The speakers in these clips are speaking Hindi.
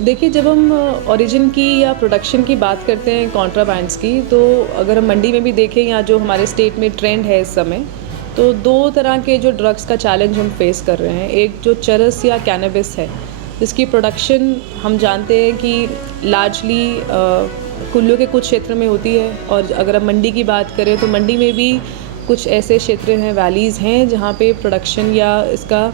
देखिए, जब हम ओरिजिन की या प्रोडक्शन की बात करते हैं कॉन्ट्राबैंड्स की, तो अगर हम मंडी में भी देखें या जो हमारे स्टेट में ट्रेंड है इस समय, तो 2 तरह के जो ड्रग्स का चैलेंज हम फेस कर रहे हैं। एक जो चरस या कैनबिस है, जिसकी प्रोडक्शन हम जानते हैं कि लार्जली कुल्लू के कुछ क्षेत्र में होती है, और अगर हम मंडी की बात करें तो मंडी में भी कुछ ऐसे क्षेत्र हैं, वैलीज़ हैं, जहाँ पे प्रोडक्शन या इसका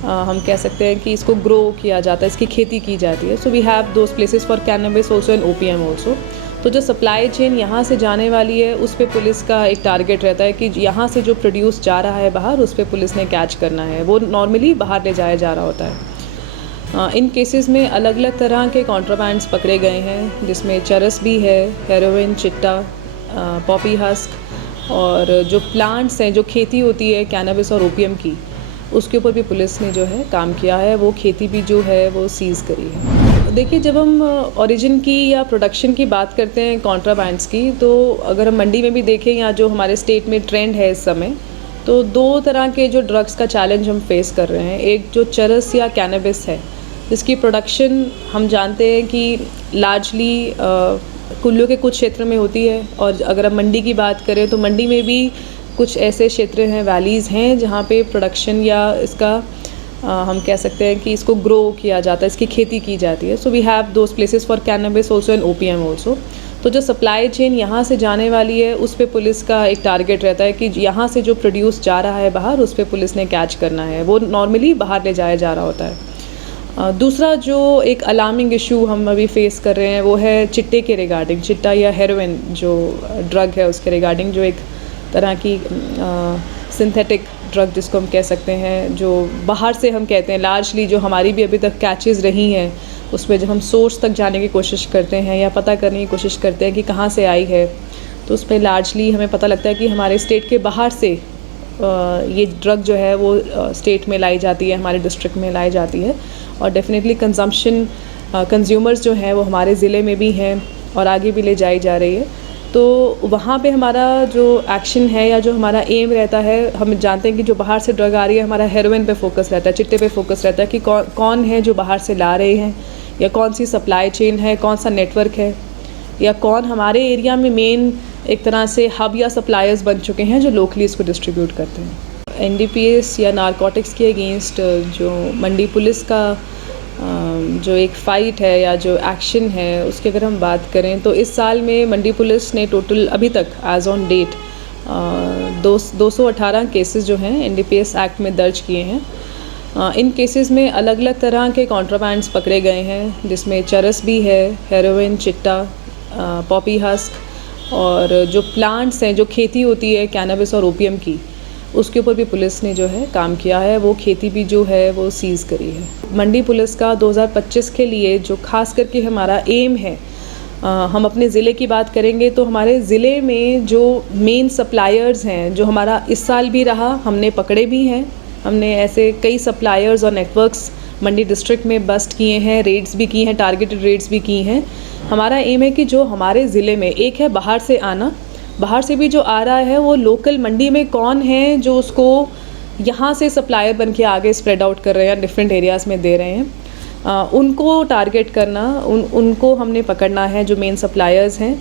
हम कह सकते हैं कि इसको ग्रो किया जाता है, इसकी खेती की जाती है। So we have those places for cannabis also and opium also. तो जो सप्लाई चेन यहाँ से जाने वाली है, उस पे पुलिस का एक टारगेट रहता है कि यहाँ से जो प्रोड्यूस जा रहा है बाहर, उस पे पुलिस ने कैच करना है। वो नॉर्मली बाहर ले जाया जा रहा होता है। इन केसेस में अलग अलग तरह के कॉन्ट्राबैंड्स पकड़े गए हैं, जिसमें चरस भी है, हेरोइन, चिट्टा, पॉपी हस्क, और जो प्लांट्स हैं, जो खेती होती है कैनबिस और ओपीएम की, उसके ऊपर भी पुलिस ने जो है काम किया है। वो खेती भी जो है वो सीज़ करी है। देखिए, जब हम ओरिजिन की या प्रोडक्शन की बात करते हैं कॉन्ट्राबैंड्स की, तो अगर हम मंडी में भी देखें या जो हमारे स्टेट में ट्रेंड है इस समय, तो 2 तरह के जो ड्रग्स का चैलेंज हम फेस कर रहे हैं। एक जो चरस या कैनबिस है, जिसकी प्रोडक्शन हम जानते हैं कि लार्जली कुल्लू के कुछ क्षेत्र में होती है, और अगर हम मंडी की बात करें तो मंडी में भी कुछ ऐसे क्षेत्र हैं, वैलीज़ हैं, जहाँ पे प्रोडक्शन या इसका हम कह सकते हैं कि इसको ग्रो किया जाता है, इसकी खेती की जाती है। So we have those places for cannabis also and opium also. तो जो सप्लाई चेन यहाँ से जाने वाली है, उस पे पुलिस का एक टारगेट रहता है कि यहाँ से जो प्रोड्यूस जा रहा है बाहर, उस पे पुलिस ने कैच करना है। वो नॉर्मली बाहर ले जाया जा रहा होता है। दूसरा जो एक अलार्मिंग इशू हम अभी फेस कर रहे हैं, वो है चिट्टे के रिगार्डिंग। चिट्टा या हेरोइन जो ड्रग है, उसके रिगार्डिंग, जो एक तरह की सिंथेटिक ड्रग जिसको हम कह सकते हैं, जो बाहर से हम कहते हैं, लार्जली जो हमारी भी अभी तक कैचेस रही हैं, उसमें जब हम सोर्स तक जाने की कोशिश करते हैं या पता करने की कोशिश करते हैं कि कहाँ से आई है, तो उस पर लार्जली हमें पता लगता है कि हमारे स्टेट के बाहर से ये ड्रग जो है वो स्टेट में लाई जाती है, हमारे डिस्ट्रिक्ट में लाई जाती है। और डेफिनेटली कंज्यूमर्स जो हैं वो हमारे ज़िले में भी हैं और आगे भी ले जाई जा रही है। तो वहाँ पे हमारा जो एक्शन है या जो हमारा एम रहता है, हम जानते हैं कि जो बाहर से ड्रग आ रही है, हमारा हेरोइन पे फोकस रहता है, चिट्टे पे फोकस रहता है कि कौन है जो बाहर से ला रहे हैं, या कौन सी सप्लाई चेन है, कौन सा नेटवर्क है, या कौन हमारे एरिया में मेन एक तरह से हब या सप्लायर्स बन चुके हैं जो लोकली इसको डिस्ट्रीब्यूट करते हैं। एनडीपीएस या नारकोटिक्स के अगेंस्ट जो मंडी पुलिस का जो एक फ़ाइट है या जो एक्शन है, उसकी अगर हम बात करें तो इस साल में मंडी पुलिस ने टोटल अभी तक एज़ ऑन डेट 218 केसेस जो हैं एनडीपीएस एक्ट में दर्ज किए हैं। इन केसेस में अलग अलग तरह के कॉन्ट्राबैंड्स पकड़े गए हैं, जिसमें चरस भी है, हेरोइन, चिट्टा, पॉपी हस्क, और जो प्लांट्स हैं, जो खेती होती है कैनबिस और ओपीएम की, उसके ऊपर भी पुलिस ने जो है काम किया है। वो खेती भी जो है वो सीज़ करी है। मंडी पुलिस का 2025 के लिए जो खास करके हमारा एम है, हम अपने ज़िले की बात करेंगे तो हमारे ज़िले में जो मेन सप्लायर्स हैं, जो हमारा इस साल भी रहा, हमने पकड़े भी हैं। हमने ऐसे कई सप्लायर्स और नेटवर्क्स मंडी डिस्ट्रिक्ट में बस्ट किए हैं, रेड्स भी की हैं, टारगेटेड रेड्स भी की हैं। हमारा एम है कि जो हमारे ज़िले में, एक है बाहर से आना, बाहर से भी जो आ रहा है वो लोकल मंडी में कौन है जो उसको यहाँ से सप्लायर बन के आगे स्प्रेड आउट कर रहे हैं, डिफरेंट एरियाज़ में दे रहे हैं, उनको टारगेट करना, उनको हमने पकड़ना है जो मेन सप्लायर्स हैं।